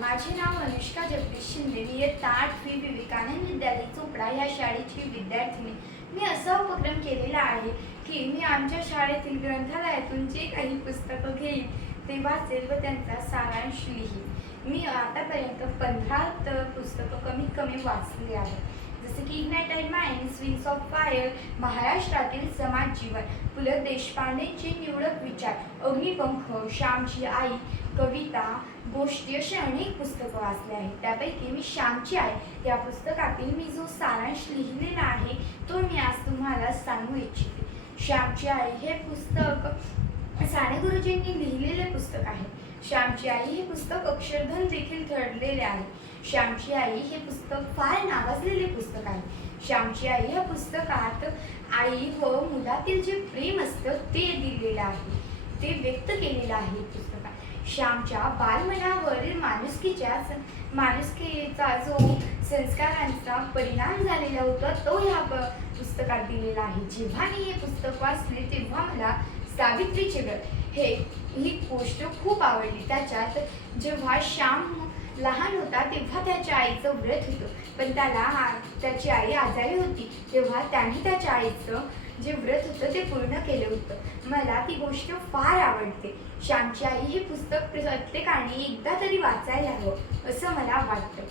माझे नाव अनुष्का जगदीश शिंदे मी इयत्ता आठवी विवेकानंद विद्यालय चोपडा या शाळेची विद्यार्थिनी. मी असा उपक्रम केलेला आहे की मी आमच्या शाळेतील ग्रंथालयातून जे काही पुस्तकं घेईन ते वाचेल व त्यांचा सारांश लिहीन. मी आतापर्यंत पंधरा पुस्तकं कमीत कमी वाचली आहेत. जसे की ignited minds wings of fire महाराष्ट्रातील समाज जीवन पु ल देशपांडेंचे निवडक विचार अग्निपंख श्यामची आई कविता गोष्टी अशी अनेक पुस्तकं वाचली आहेत. त्यापैकी मी श्यामची आई या पुस्तकातील मी जो सारांश लिहिलेला आहे तो मी आज तुम्हाला सांगू इच्छिते. श्यामची आई हे पुस्तक साने गुरुजींनी लिहिलेले पुस्तक आहे. श्यामची आई हे पुस्तक अक्षरधन देखील ठरलेले आहे. श्यामची आई हे पुस्तक फार नावाजलेले आहे. श्यामची आई या पुस्तकात आई व मुलातील जे प्रेम असतं ते दिलेलं आहे. ते व्यक्त केलेलं आहे पुस्तकात. श्यामच्या बालमनावरील माणुसकीच्या माणुसकीचा जो संस्कारांचा परिणाम झालेला होता तो ह्या पुस्तकात दिलेला आहे. जेव्हा मी हे पुस्तक वाचले तेव्हा मला सावित्रीचे व्रत हे ही गोष्ट खूप आवडली. त्याच्यात जेव्हा श्याम लहान होता तेव्हा त्याच्या आईचं व्रत होतं. पण त्याला त्याची आई आजारी होती. तेव्हा त्याने त्याच्या आईचं जे व्रत होतं ते पूर्ण केलं होतं. मला ती गोष्ट फार आवडते. श्यामची आई हे पुस्तक प्रत्येकाने एकदा तरी वाचायला हवं असं मला वाटतं.